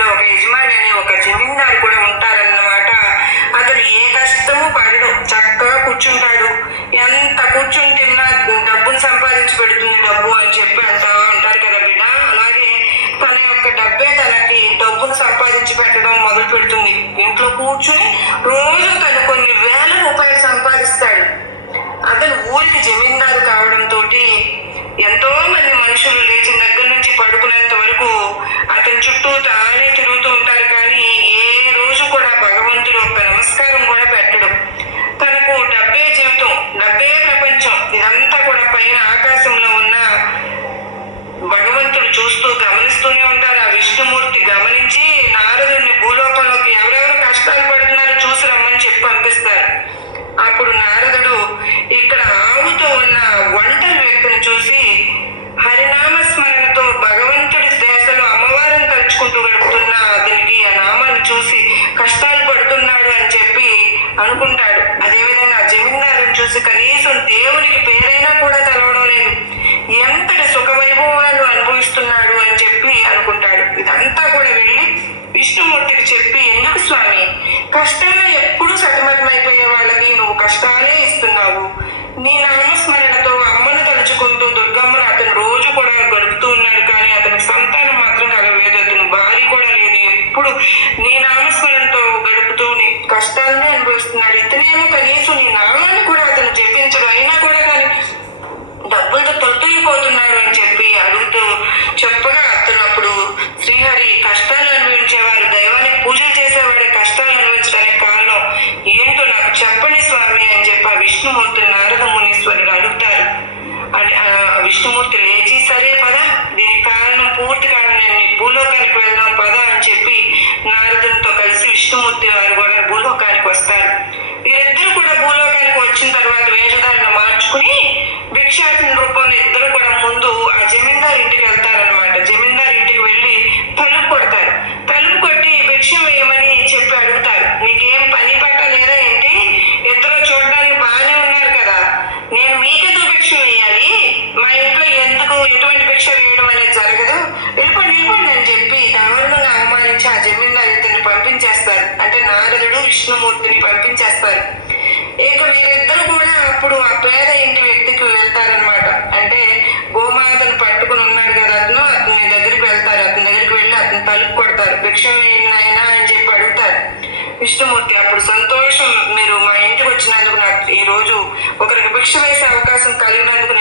ఊళ్ళో ఒక యజమాని అని ఒక జమీందారు కూడా ఉంటారన్నమాట. అతను ఏ కష్టము పడడు, చక్కగా కూర్చుంటాడు. ఎంత కూర్చుని తిన్నా డబ్బును సంపాదించి పెడుతుంది డబ్బు అని చెప్పి అంటా ఉంటారు కదా బిడ్డ. అలాగే తన యొక్క డబ్బే తనకి డబ్బును సంపాదించి పెట్టడం మొదలు పెడుతుంది. ఇంట్లో కూర్చుని రోజు తను కొన్ని వేల రూపాయలు సంపాదిస్తాడు. అతను ఊరికి జమీందారు కావడంతో ఎంతో మంది మనుషులు లేచిన దగ్గర నుంచి పడుకునేంత వరకు అతని చుట్టూ తానే తిరుగుతూ ఉంటారు. కానీ ఏ రోజు కూడా భగవంతుడు ఒక్క నమస్కారం కూడా పెట్టడం. తనకు డబ్బే జీవితం, డబ్బే ప్రపంచం, ఇదంతా కూడా పైన ఆకాశంలో ఉన్న భగవంతుడు చూస్తూ గమనిస్తూనే ఉంటారు. ఆ విష్ణుమూర్తి గమనించి నారదుడిని భూలోకంలోకి ఎవరెవరు కష్టాలు పడుతున్నారో చూసి రమ్మని చెప్పి పంపిస్తారు. అప్పుడు నారదుడు ఇక్కడ ఆవుతో ఉన్న ఒంటరి వ్యక్తిని చూసి హరినామ స్మరణతో భగవంతుడి దేశంలో అమ్మవారిని తలుచుకుంటూ గడుపుతున్న అతనికి ఆ నామాన్ని చూసి కష్టాలు పడుతున్నాడు అని చెప్పి అనుకుంటాడు. అదేవిధంగా జమీందారుని చూసి కనీసం దేవునికి పేరైనా కూడా తెలవడం లేదు, ఎంతటి సుఖవైభవాలు అనుభవిస్తున్నాడు అని చెప్పి అనుకుంటాడు. ఇదంతా కూడా వెళ్ళి విష్ణుమూర్తికి చెప్పి, ఎందుకు స్వామి కష్టంలో ఎప్పుడూ సతమతమైపోయే వాళ్ళకి నువ్వు కష్టాలే ఇస్తున్నావు? నీ నామస్మరణతో అమ్మను తలుచుకుంటూ దుర్గమ్మను అతను రోజు కూడా గడుపుతూ ఉన్నాడు. కానీ అతనికి సంతానం మాత్రం కలగలేదు, అతను భార్య కూడా లేదు. ఎప్పుడు నీ నామస్మరణతో గడుపుతూ నీ కష్టాలనే అనుభవిస్తున్నాడు. ఇతనేమో కనీసం నీ నామాన్ని కూడా అతను జపించడు, అయినా కూడా కానీ డబ్బులతో తొలగిపోతున్నాడు అని చెప్పి అడుగుతూ చెప్పగా అతను అప్పుడు శ్రీహరి కష్టాలు అనుభవించేవారు దైవానికి పూజలు చేసేవాడే కష్టాలు అనుభవించడానికి కారణం ఏంటో నాకు చెప్పండి స్వామి అని చెప్పి ఆ విష్ణుమూర్తి నారద మునీశ్వరుడు అడుగుతారు. విష్ణుమూర్తి లేచి, సరే పద, దీనికి కారణం పూర్తి కారణం నేను భూలోకానికి వెళ్దాం పద అని చెప్పి నారదునితో కలిసి విష్ణుమూర్తి వారు కూడా భూలోకానికి వస్తారు. వీరిద్దరు కూడా భూలోకానికి వచ్చిన తర్వాత వేషధారణ మార్చుకుని భిక్షాటన రూపంలో ఇద్దరు కూడా ముందు ఆ జమీందారు ఇంటికి వెళ్తారనమాట. జమీందారు ఇంటికి వెళ్ళి తలుపు కొడతారు. తలుపు కొట్టి భిక్ష వేయమని చెప్పి అడుగుతారు. నీకేం పని పట్ట లేదా ఏంటి? ఇద్దరు చూడడానికి బాగానే ఉన్నారు కదా, నేను మీకెందుకు భిక్ష వేయాలి? మా ఇంట్లో ఎందుకు ఎటువంటి భిక్ష వేయడం అనేది జరగదు, వెళ్ళిపోండి వెళ్ళిపోండి అని చెప్పి దారుణంగా అవమానించి ఆ జమీందారు ఇద్దరిని పంపించేస్తారు. అంటే నారదుడు విష్ణుమూర్తిని పంపించేస్తారు. ఇక వీరిద్దరు కూడా అప్పుడు ఆ పేద ఇంటి వ్యక్తికి వెళ్తారనమాట. అంటే గోమాతను పట్టుకుని ఉన్నాడు కదా అతను, అతని దగ్గరికి వెళ్తారు. అతని దగ్గరికి వెళ్ళి అతను తలుపు కొడతారు. భిక్ష వేయనైనా అని చెప్పి అడుగుతారు. విష్ణుమూర్తి అప్పుడు సంతోషం, మీరు మా ఇంటికి వచ్చినందుకు, నాకు ఈ రోజు ఒకరికి భిక్ష వేసే అవకాశం కలిగినందుకు